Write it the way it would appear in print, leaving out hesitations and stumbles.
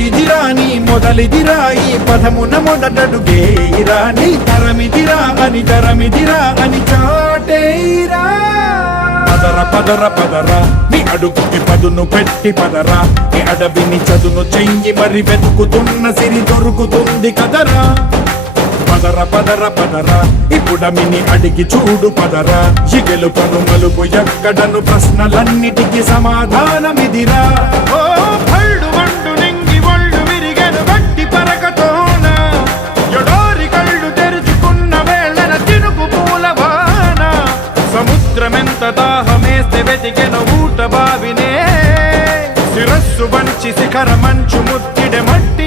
ఇదిరా నీ మొదలిదిరా ఈ పదమున మొదటడుగేయిరా నీ తరమిదిరా అని చాటేయిరా పదర పదర పదర నీ అడుగుకి పదును పెట్టి పదరా నీ అడవిని చదును చెయ్యి మరి వెతుకుతున్న సిరి దొరుకుతుంది కదరా పదర పదర పదర ఇప్పుడమిని అడిగి చూడు పదరా ఈ గెలుపను మలుపు ఎక్కడను ప్రశ్నలన్నిటికీ సమాధానమిదిరా ఓ భళ్ళు వండు నింగి ఒళ్ళు విరిగెను గట్టి పరకతోన ఎడోరి కళ్ళు తెరుచుకున్న వేళన తినుకు పూలవాన సముద్రమెంత దాహమేస్తే వెతికెను ఊట బావినే శిరస్సు వంచి శిఖర మంచు ముత్తిడె మట్టి